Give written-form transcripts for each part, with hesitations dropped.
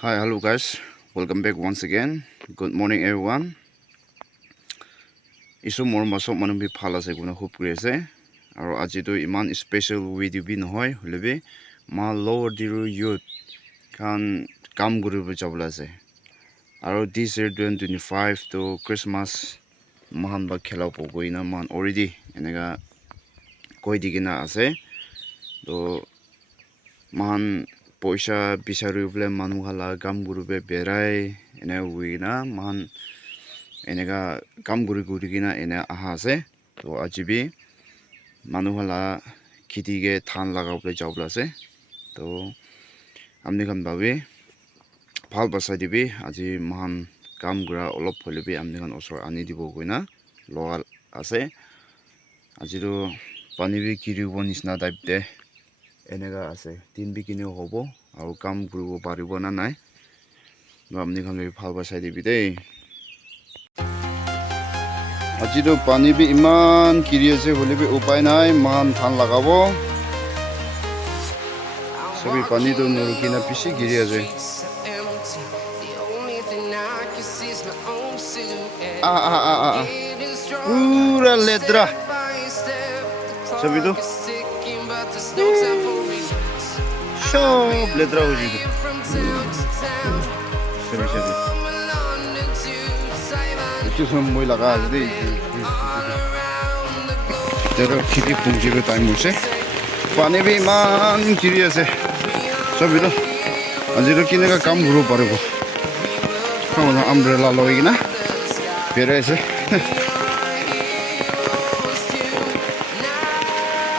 Hi, hello guys. Welcome back once again. Good morning everyone. Isu mor masok manu bi phala se guna hope kuri ase. Aro aji to iman special video bi nohoy holebi ma lower diru youth kan kam guru bi jabla ase. Aro this year 2025 to Christmas mahan ba khela pogo ina man already enega koi digina ase. To mahan poisa bisaru bole manu hala kam guru be berai ene wina man enega kam guri gina ene aha ase to ajibi manu hala khiti ge than laga bole jawla ase to amni kan babe phal basa dibi aji man kam gura olop holebi amni kan osor ani dibo goina logal ase aji to pani bi kiribo nisna type de enega ase tin bi kini hobo aru kam guribo paribo na nai amni kan bi phal basa dibi de aji to pani bi iman kiri ase holebi upai nai man than lagabo sabi pani to nurukina pisi kiri ase pura letra sabi to सब लेद्रा हो जी सभी कुछ समय लगा दे तेरा खेती पूंजी के time से पानी भी मान चिड़िया से सभी तो आज तो किने का काम गुरु पर को हम अम्ब्रेला लोगी ना फिर ऐसे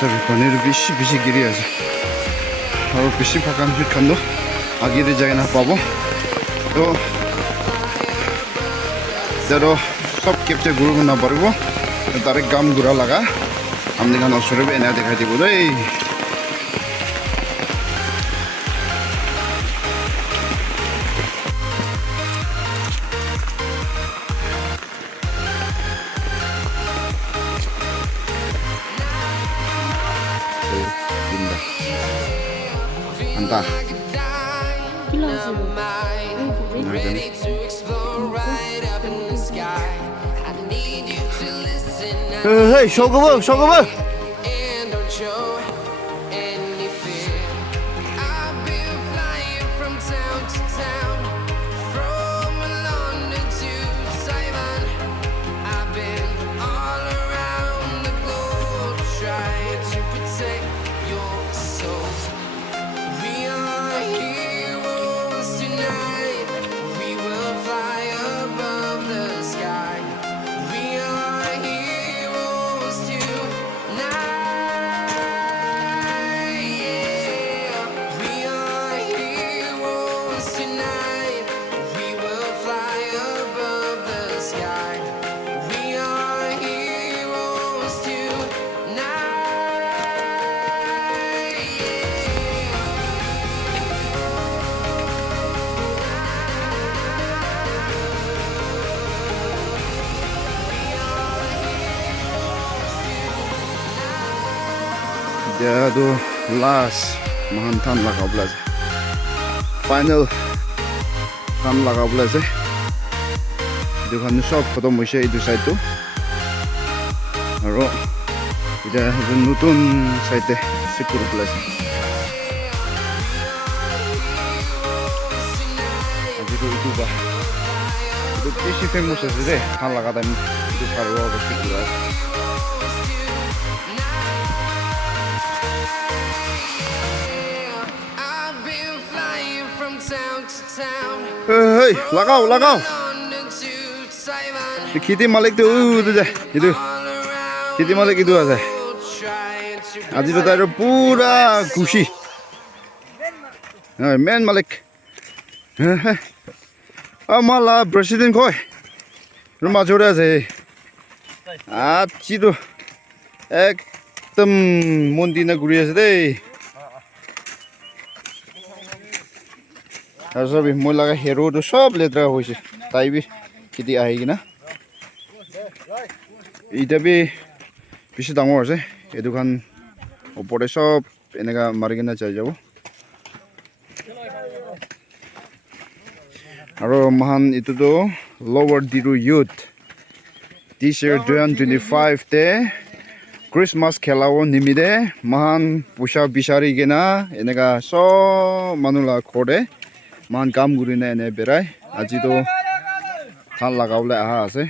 सभी पानी तो बिशी गिरी ऐसे और पिछली पकान फिर खंडो आगे दे जाएगा ना पाबो तो जरो सब कैप्चर गुरु को ना पड़ेगो तो तारे काम गुरा लगा हमने का नौसरे पे इन्हें दिखाई दिबो दे anta hey show go dia tu last mahan than laga bla final than laga bla je dukan shop photo moise idu side tu aro ida nutun side te sikuru bla itu ba itu pisi famous ase de than laga time itu parwa ba sikura hey लगाओ खेती मालिक तो जा itu खेती मालिक itu আছে আজি তো তার পুরা খুশি মেন মালিক আমালা প্রেসিডেন্ট কই রুমা জোরে আছে আজি তো একদম মন্দিনা ঘুরি আছে দেই আর সব মই লাগা হেরো তো সব লেদ্রা হইছে তাই বি কিতি আহি কিনা ইটা বি বেশি ডাঙর আছে এই দোকান উপরে সব এনেকা মারি কিনা চাই যাব Aro mahan itu tu Lower Diru Youth. This year 2025 te Christmas khelawo nimide mahan pusha bishari gena enega so manula khode mahan kam gurina ene berai aji to thal lagaule aha ase.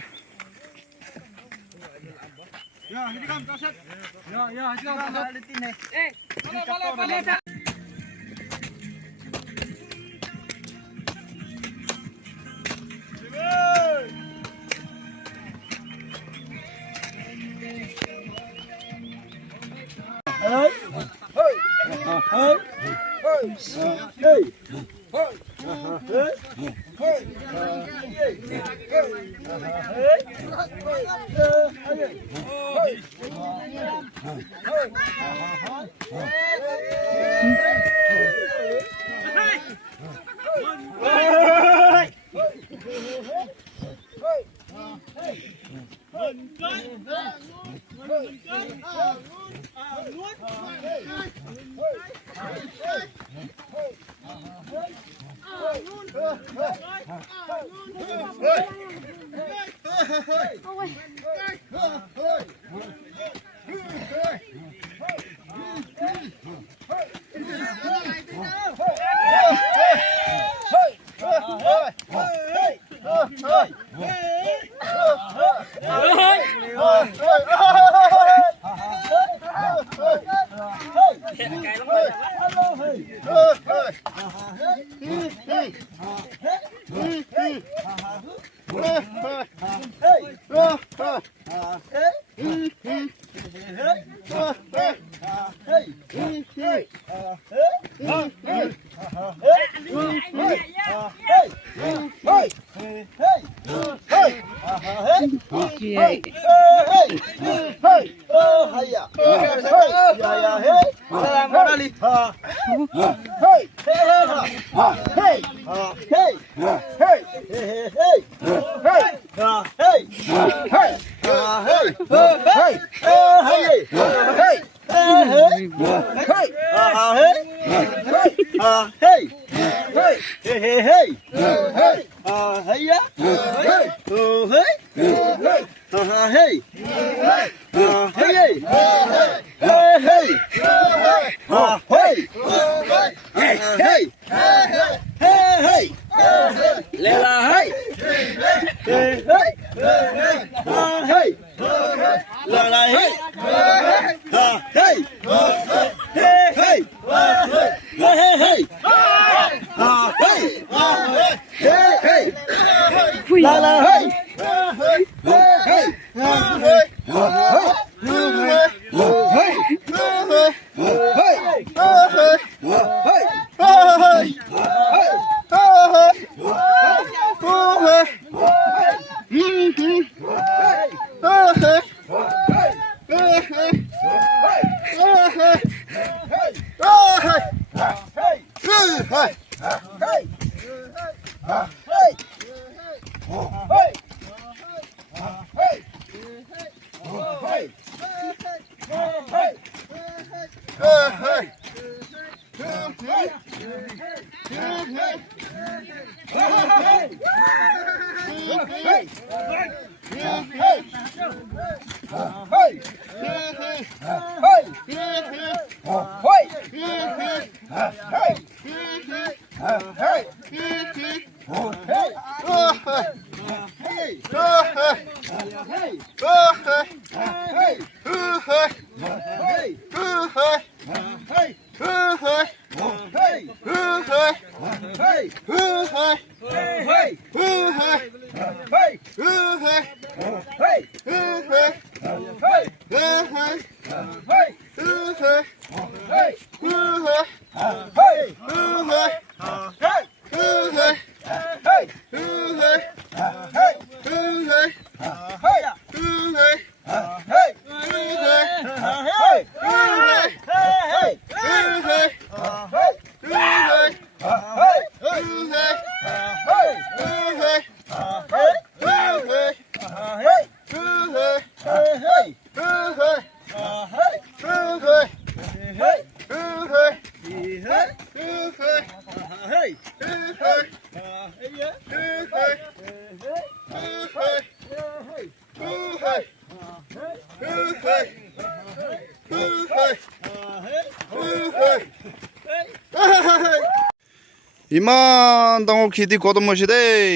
ইমান ডাঙৰ খেতি খতম হৈছে দেই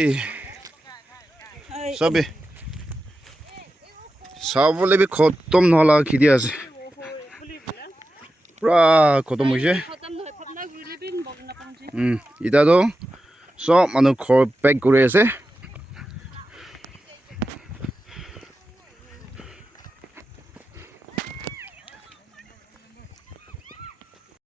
চাবি চাবলৈ B খতম নহ'লা খেতি আছে পুৰা খতম হৈছে এতিয়াতো চব মানুহ ঘৰ পেক কৰি আছে